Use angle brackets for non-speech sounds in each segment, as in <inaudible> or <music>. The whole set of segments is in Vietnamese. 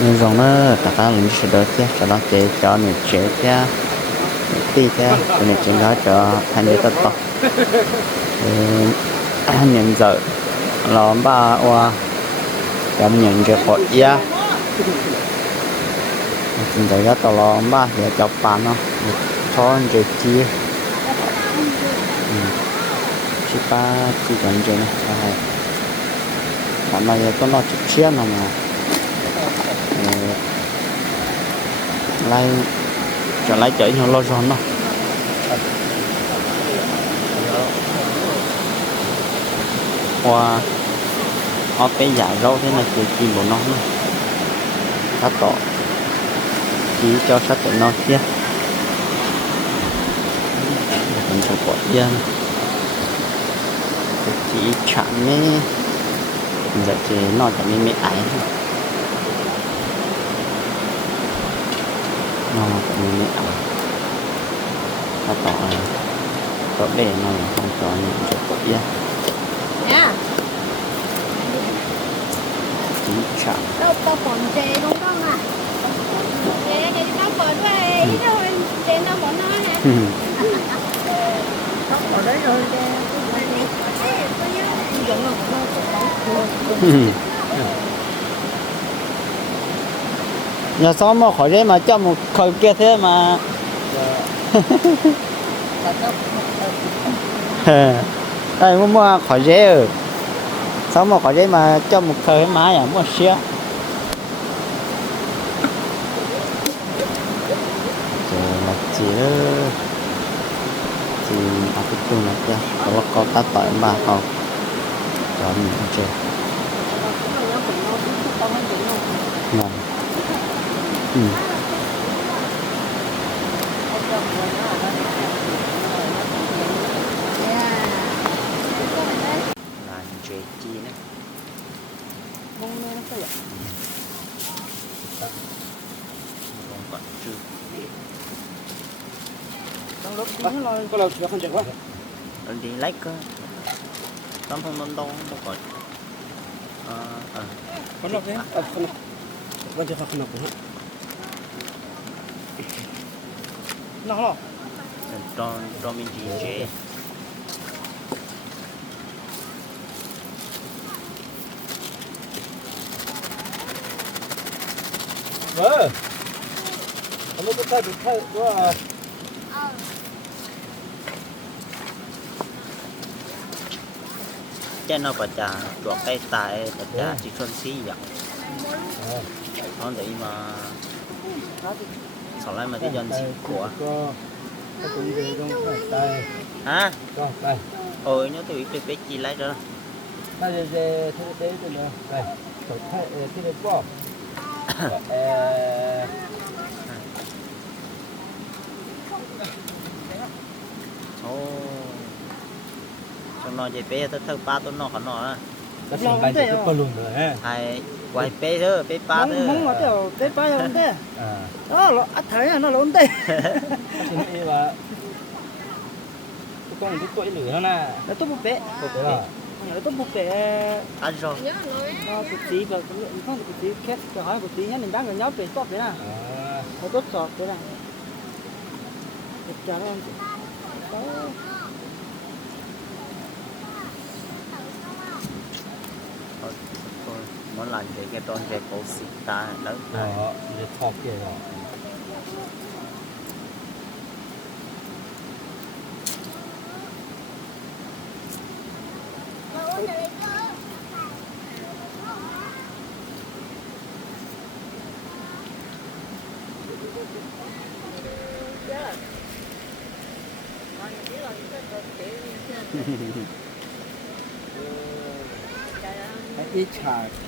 nhưng rồi nó tất cả mình sự đó kia cho nó chế cho nó chế kia tí kia cho nó chế nó cho thành đi tất tộc. Nhận giờ lo ba qua cảm nhận cái họ ya chúng ta đã là lo ba, để cho bạn nó thon rồi chi. Ừ. Chỉ ba chỉ cần cho nó rồi bạn này có nó chút xíu nào mà. Lại trở lại chở nhau lo giòn nó qua ở cái giả rau thế này từ chỉ bộ nó sắp tỏ chỉ cho sát tỏ nó kia. Mình sẽ bỏ dân chỉ chạm dạ mấy giờ chỉ nó chạm mấy mấy ải nó mấy mấy ải khá to có để nó không có những chỗ dân Nha. chỉ chạm Đâu tao còn chè đúng không à? Chè cái tao còn về em chè tao còn nói nè. Tao còn đấy rồi chè. Giống là nó nhà xóm mà khỏi đấy mà cho một khởi kia thế mà. Đây mua mua khỏi dễ rồi. Xóm mà khỏi đấy mà cho một thời má à mua xía. Trời là chỉ đó thì ở cái tuần này kia có có ta tỏi mà không rồi mình chơi? Ừ. Chưa có là nó không chạy quá rồi đi lấy cơ nó không non đâu nó còn ờ ờ. Con nó thế. À con nó con chạy không nó cũng nó lo cho cho mình chỉ chế. Vợ nó có thay được thay quá cho nó phải trả chuột cây tài phải trả chỉ xuân xí vậy? Nó để mà sau này mà cái dân xí của. gì hả? Ôi nhớ tôi tôi biết chi lấy đó. Đây là thế thế nữa đây thôi thay thế này quá <coughs> ờ ô cho nó về bé thơ thơ ba tôi nó còn nó nó xin bài thì có luôn rồi ha. Hay quay bé thơ bé ba mong mong mà thơ tiểu tế ba là thế. <laughs> À. Đó là ăn thấy là nó lớn thế. <laughs> Ý là con cái tuổi lửa nè là tôi bút bể thế là là tôi bút bể ăn rồi. Nó cái gì và không cái gì kết cái hỏi cái gì nhá mình đang người nhau bể tốt thế nào. À nó tốt sọt thế nào. Được trả không đó Thôi, thôi, muốn làm về cái con về cổ xịt ta lớn đó để thọc kìa rồi ít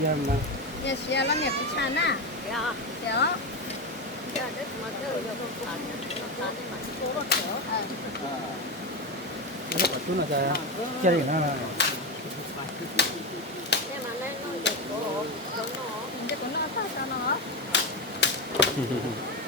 trà kia mà Nhà xe nó nhà cũng chán à. Dạ. Dạ. nó có chút là ra kia thì nó là Cái của nó sao cho nó. Hãy subscribe cho kênh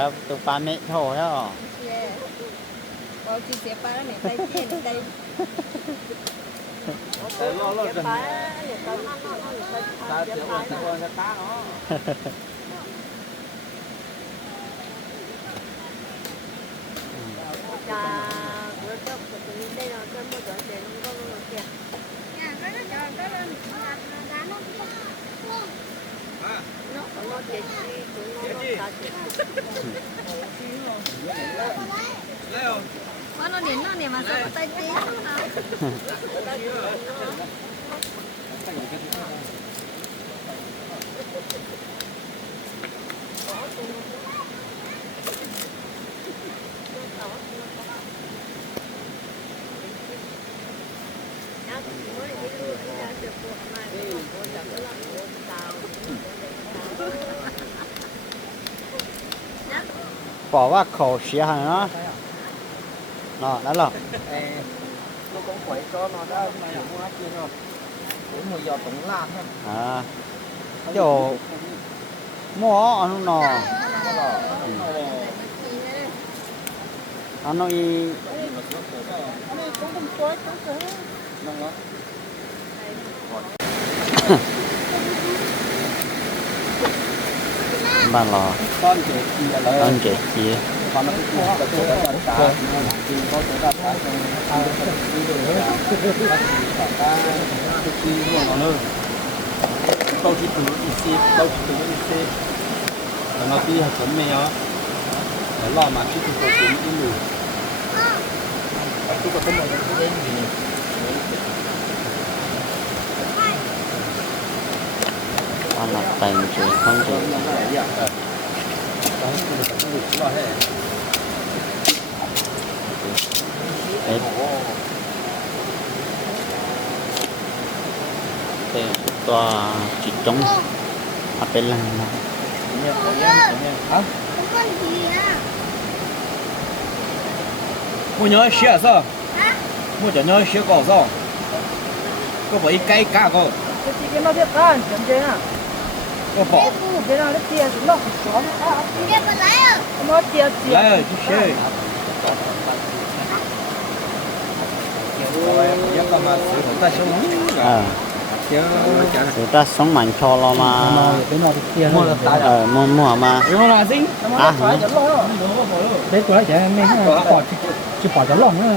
แล้วตัวปลาเมโถแล้วเย่พอกินเสียปลาเนี่ยใจเย็นใจแต่รอรอกันตาเสียปลาเนี่ยตาเสียปลเสียปลาเนาะ Mà nó đến nó này mà sao có tay tí không hả? bỏ qua khẩu xía hàng nó nó đã lọc. Nó cũng quẩy cho nó đã mà hiểu mua kia rồi. Cũng một giọt tổng lan thôi. à. Chỗ mua ăn nó ăn nó y bàn lò. Con trẻ kia là con trẻ chia còn nó cũng có chỗ đã tận cả thì có chỗ đã tận à đi rồi đó ta đi luôn nó nữa câu chỉ từ ít xí câu chỉ từ ít xí rồi nó đi học chuẩn mày á lo mà chỉ từ câu chuẩn ít người tôi có cái này cái đấy gì ăn là tay trẻ con trẻ Đấy. Đây, tòa chỉ trống ở bên làng gì à? mua nhớ xe sao mua cho nhớ xe cổ sao có phải cái cả cô cái cái nó biết ra chẳng thế à có bỏ. Cái nào nó chia xuống nó xóm Nghe bà lấy à? nó chia chia lấy rồi chứ xe Nhớ con mà sự thật ta sống ờ chứ người ta sống mạnh cho lo mà. Ờ mua mua mà. À đấy của trẻ mình bỏ chỉ bỏ cho lòng nữa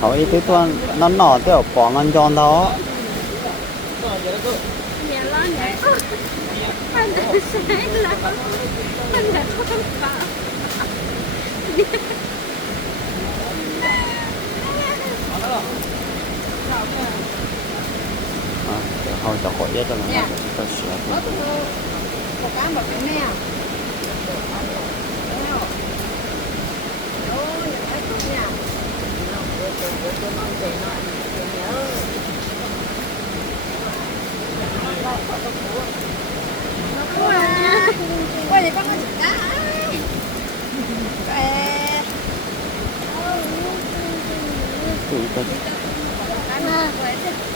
sắp rồi thì ờ con con trẻ là chỉ cái Thân thiết cũng tại cái tiền nó hết Ôi ôi Hai tôi điện tôi điện Hai tôi điện đi cá Hai tôi tập điện cá đó thôi. Cái tuần nó nọ theo bỏ ngon giòn đó. Nhà lo nhà Anh đã sáng là Anh đã không bảo à, thôi cho khỏi hết rồi mà Dạ. cho sửa Có tôi Một cá một cái mèo Ôi, cái tốt nha Ôi, thì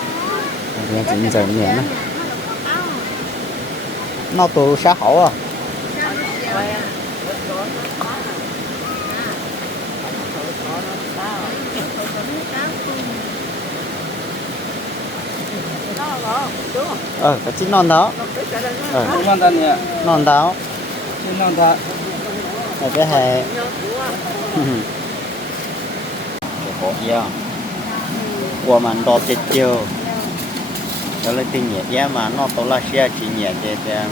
giờ chỉ giờ nhẹ nó nó tụ xã hội à? Ờ cái chín non đó ờ. Chúng ta nè, non đó ở cái giờ <laughs> qua mà đo chết chưa đó là tin nhẹ giá mà nó tổ là xe chỉ nhẹ để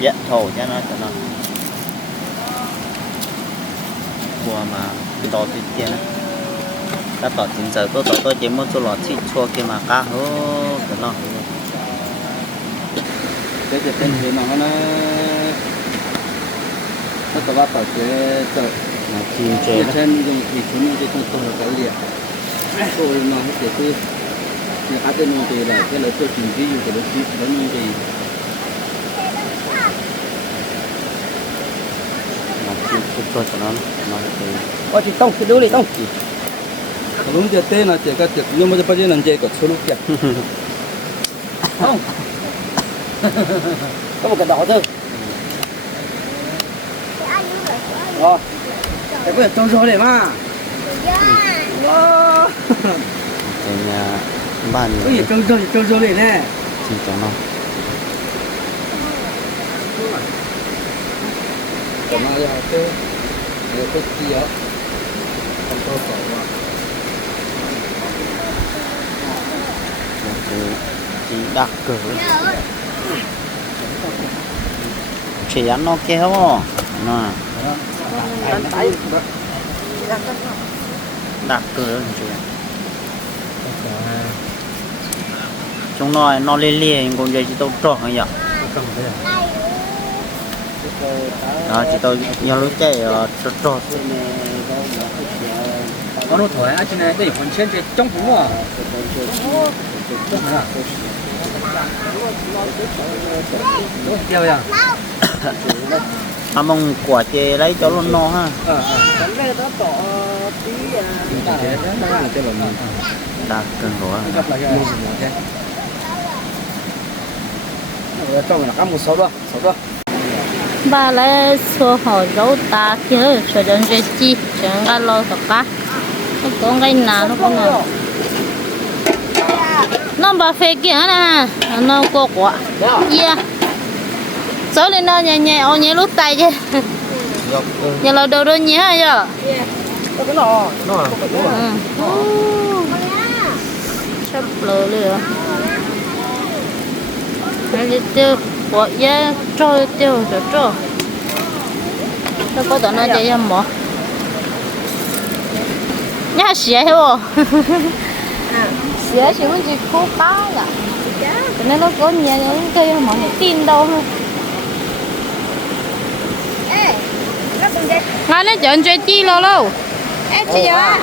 biết thầu cho nó cho nó. Qua mà đo chết chưa ta tỏ chính giờ tôi tỏ tôi chỉ muốn cho lọt chỉ chua kia mà cá hố cái nó. Để cho tên thì nó nó nó có bắt đầu cái chợ mà chế cái đó trên dùng thì chúng nó cho tôi cái liền tôi nó hết cái cái cái hai tên nó thì là cái lấy tôi chuẩn bị dùng cái lấy chip nó như thì mà chim chua chua cho nó nó thì có chỉ tông cái đứa này tông đúng giờ tên là chỉ cái chỉ nhưng mà bây giờ làm gì có số lúc kìa không có một cái đỏ thôi rồi cái bây giờ trông rồi để mà wow cái nhà ban cái gì trông rồi trông rồi để nè. Chỉ cho nó cái mà giờ cái cái cái gì á không có sổ mà. Thì chỉ đặt cử. Chỉ ăn nó kéo nó đặt cử chỉ chúng nó nó lên liền còn giờ chỉ tao trộn hay vậy đó chỉ tao nhớ lúc chạy trộn trộn có nó thổi á trên này đây phần trên cái trong phủ à tiêu à à mong quả chè lấy cho nó no ha. Ờ Cảnh đây nó tỏ tí à ờ cái là mình đặt cân của gặp lại cái ở trong là cắm một số đó số đó ba lấy số họ dấu ta kia cho đến cái chi chẳng ga lo tất cả nó có cái nào nó có nào. Nó bà phê kia nè nó có quả. Yeah. Số lên nó nhẹ nhẹ ô nhẹ lúc tay chứ. <laughs> Giờ là đồ đồ nhẹ giờ cái nọ nọ ừ. Sắp lừa liền nó đi tiêu quả giá trôi tiêu rồi trôi nó có tao nói cho em mỏ nhá xỉa hiểu không xỉa chỉ muốn chỉ cố cá là cho nên nó có nhà những cây mà này tin đâu ha ngay nó chọn chơi chi lo lâu Ê, chị à?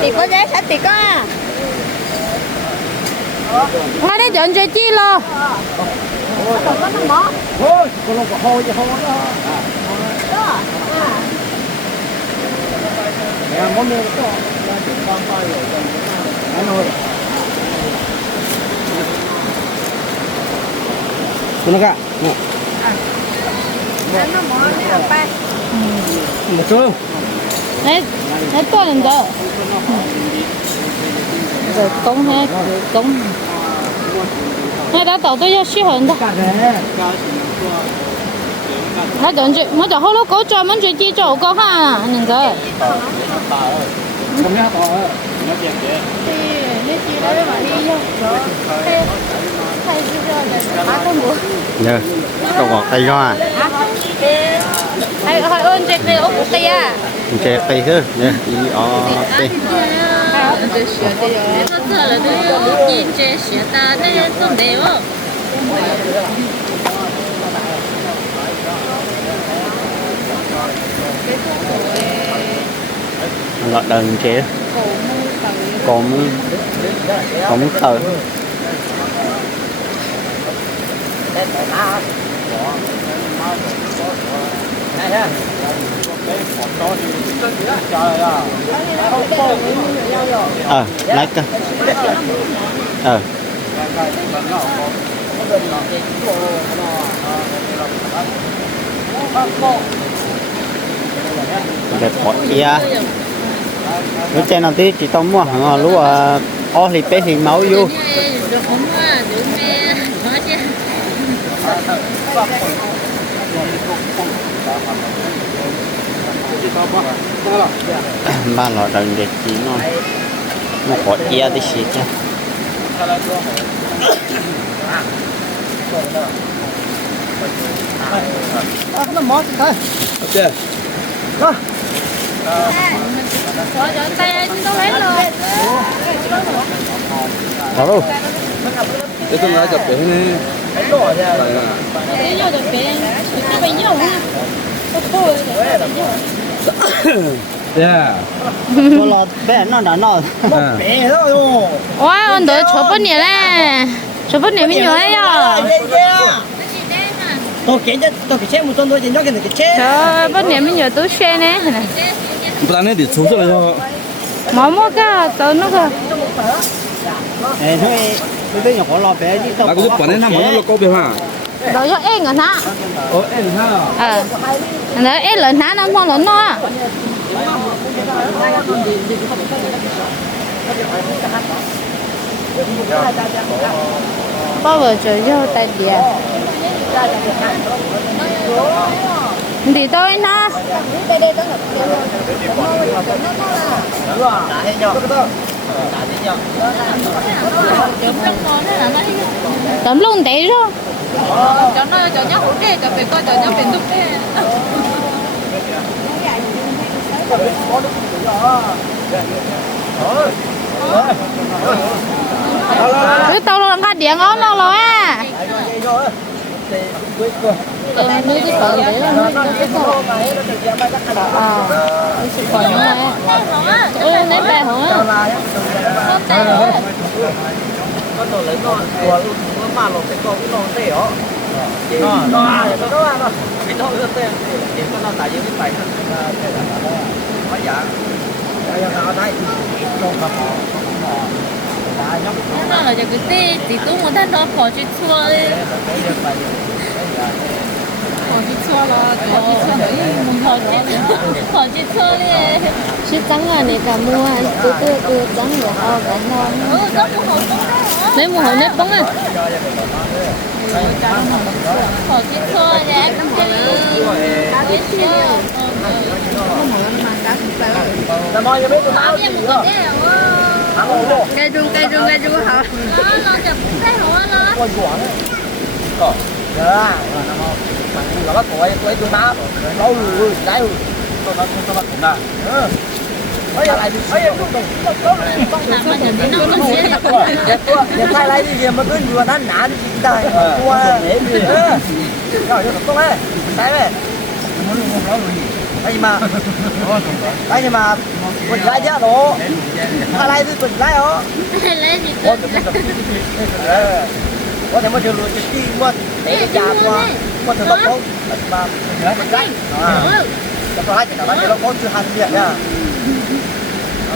Thì có giá sách thì có à ngay nó chọn chơi chi lo. Thôi con nó có hôi cho hôi đó em muốn lên đó là chỉ con coi rồi anh ơi nó cả nè. Nó mỏ nó ba một số đấy đấy to lên đó rồi công hết rồi công này đã tàu tôi cho xí hơn đó. Nó chọn chơi nó chọn hô lô cố cho mình chơi chi cho có ha nhìn cái không nhá to Thì nếu chị đó mà đi vô. Rồi Thế Thầy chứ rồi là Ba con bố nhờ đâu có tay ra Thầy chế cũng cũng từ Hãy subscribe cho kênh Ghiền Mì Gõ Để không bỏ lỡ những video hấp dẫn ờ lấy cơ ờ. Đẹp quá yeah lúc trên nào tí chỉ tao mua hàng lúc à ô thì bé thì máu vô. được không à được mẹ nói chứ ba lọ đằng đẹp chỉ nó nó có ia đi xịt chứ ok tay anh tôi lấy rồi. đó luôn để tôi nói chụp biển đi Để vô được biển. Nó bị nhung. Nó khô rồi. Yeah. Wow, ông đỡ chỗ bên này là chỗ bên này mình nhớ rồi. Tôi kể cho tôi kể cho một tuần tôi chỉ nhớ cái cái chết. Chỗ bên này mình tôi xe nè. Bữa nay để xuống rồi. Mà mua cái tao nó cơ. Ê thôi, bây giờ có lo bé đi tao. Bà có biết bữa nay nó mới nó có bé hả? Đó giờ em ngẩn hả? Ờ em hả? Ờ nó ít lớn hả nó không lớn nó bao giờ chơi vô tay địa thì tôi nó tấm luôn tí rồi Cho nó cho nhóc hủ đê, cho phải coi cho nhóc biển đục đê cái tao nó phát điện ngon đâu rồi à. Ờ, nuôi cái phở để là nuôi cái phở ờ. Cái nữa mà ừ lấy bè hả? Nó con. Tôi lấy nó nó mà nó sẽ có cái nó tệ đó nó nó nó nó nó cái nó nó tệ thì con nó tại vì cái bài nó phải giả bây giờ nó thấy không có họ Nó là cho cái tê, chỉ tôi muốn thân đó bỏ去搓đấy. Bỏ去搓了，bỏ去搓了，muốn bỏ去bỏ去搓đấy. chứ trắng là này cả mua từ từ từ trắng của họ cả non Ừ, nó cũng hổ cũng đấy hả? lấy một Hồi nếp bóng à Bỏ 去搓 đấy, cái gì? Biết là mọi người biết tôi báo gì không cái đấy hả? thằng ổn cây rung cây rung cây rung hả Nó nó chụp cái hả nó? quay quẩn ờ dạ nó mà thằng bắt quay quay tôi báo lâu rồi đấy rồi tôi nói tôi bắt cũng là bây giờ lại bây giờ lúc Làm mà nhìn thấy nó nó xế là không đẹp quá đẹp thay lại đi gì mà cứ vừa nán nã đi chị ta qua để đi rồi cho tốt đấy sai đấy đây mà đây nhưng mà quần lại chứ đó thay lại thì quần lại đó lấy gì có cơ? thể có thể mà chưa luôn chỉ qua để trả qua qua từ đó không mà nhớ cái đấy à cho tôi hai chỉ là bao nhiêu con chưa hành việc nha ờ có thể có từ này cái tôi đây rồi là tôi tôi à nhớ chồng anh nghe cái này nó được coi nó được là mua có nó được có đó đó đó nó quả Thả có trên đâu, chỉ ra cá. 아 Nó có thể thả đi à? nó nên tôi nói cái mấy cái mùi bao giờ cái chả nên tôi nói nó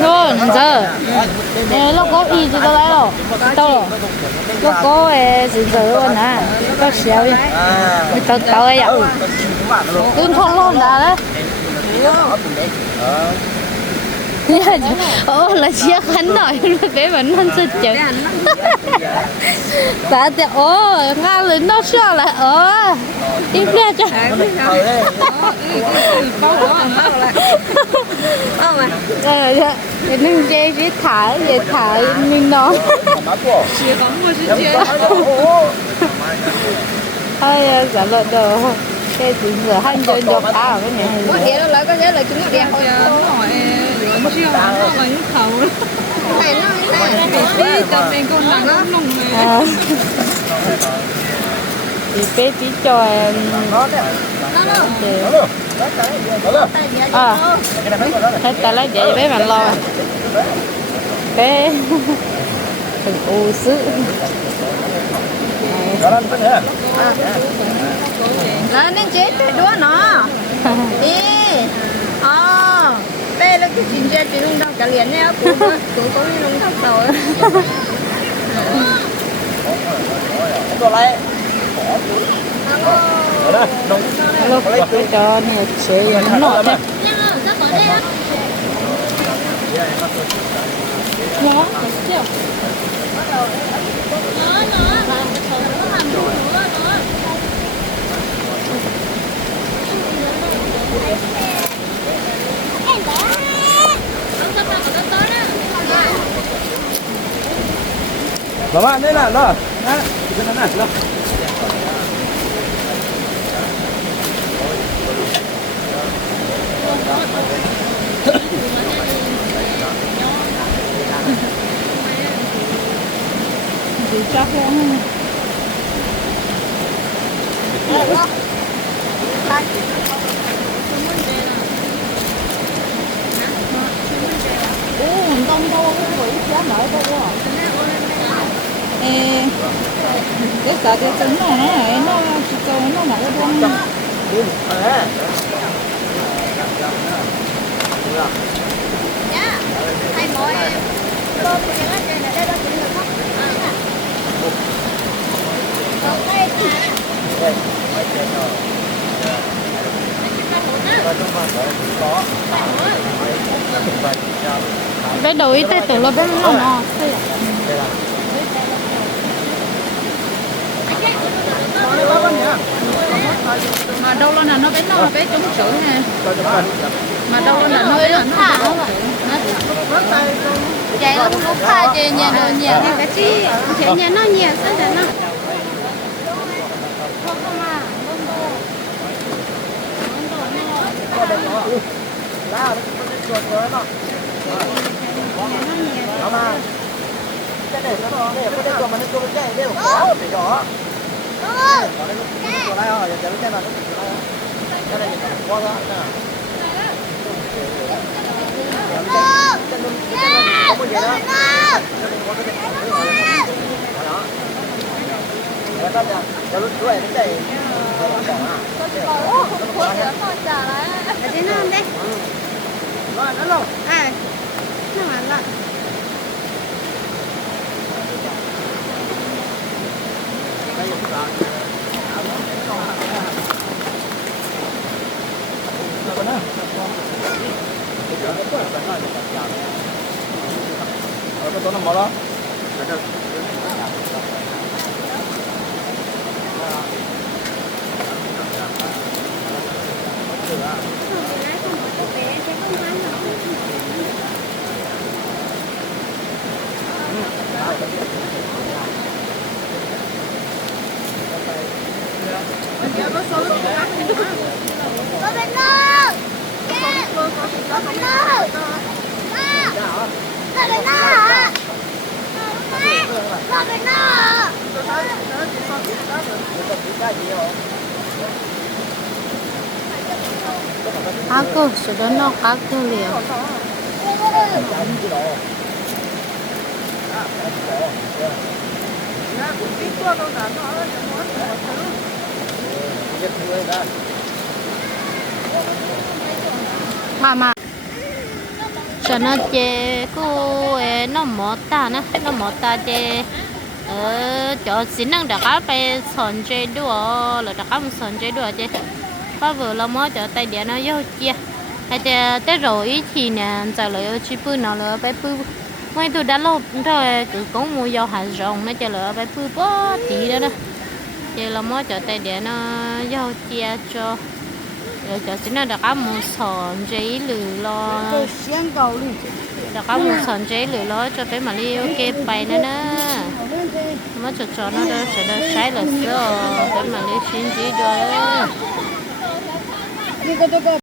no no giờ nè lúc có y chứ tao lấy rồi tao lúc có eh gì giờ anh à có xéo đi mới tao tao ấy ạ cứ không luôn đã đấy Ồ là chia khánh nổi bé vẫn ăn sụt chữ. <laughs> Dạ thì ồ Nga lên nó sao lại ờ Tiếp ra cho. Ờ Ờ dạ. Nâng dê chỉ thả về thả mình nó. Ôi giả lộ đồ. Cái gì vừa hay chơi được à cái này. Có nghĩa là cái giá là chúng nó đẹp hơn vẫn chưa nó mà những khẩu. Này nó đi tập mình cũng làm cũng nồng mà à. thì bé chỉ cho em. À. Thế ta lấy cho bé mình lo. Bé. Từng u sứ là nên chế cái đũa nó. Đi đây là cái chuyện chơi chuyện đâu cả liền nha cụ cụ có cái nông thật rồi Đồ lại. lúc cái cho nhiều chế nó nọ thế nó Bà bạn đây là đó. Đó. Đây là đó. gì chắc không Ồ, mình không đâu có giá nổi quá. Ê, cái sợ cái trứng này nó này nó chỉ nó mà cái con hai mỗi tôm thì nó này đây đâu chuyện được không bé đầu ít tay tổ lo bé nó nó mà đâu lo là nó bé nó bé chống chữ nè. Mà đâu lo là nó bé dạ, nó chạy nó lúc khai chạy nhà nó nhà cái chi? Chạy nhà nó, nhà sao để rồi đó mà Cái này nó nó để có để cho nó cho cái này cái có để đó. cái đấy lúc của đây rồi, giờ cái này nó của đây. Cái này nó cho kênh Ghiền Mì Gõ Để không bỏ lỡ những video hấp dẫn luôn. à Gõ Để không bỏ lỡ những video hấp dẫn bên nó có bên nó có bên nó có bên nó cá cơ sự đó nó cá cơ liền mà mà. Cho nó chê cô nó mỏ ta nè, nó mỏ ta chê. Ờ cho xin năng đặc á phải sòn chê đùa, là đặc á sòn chê đùa chê. Ba vừa là mỏ cho tay điện nó vô chia hay chê tới rồi thì nè, giờ lại chỉ bự nào là bé bự mấy tôi đã lâu rồi cứ có mua vô hạt rồng nó cho là bé bự bó tí đó đó. Chê là mỏ cho tay để nó vô chia cho. Rồi cho xin nó đặc á một sòn giấy lử lo. Xiên cầu đi đã có một sòn giấy lửa lo cho bé mà đi ok bay nữa nè mà cho cho nó đó, sẽ đó sai là sợ bé mà đi xin gì đó.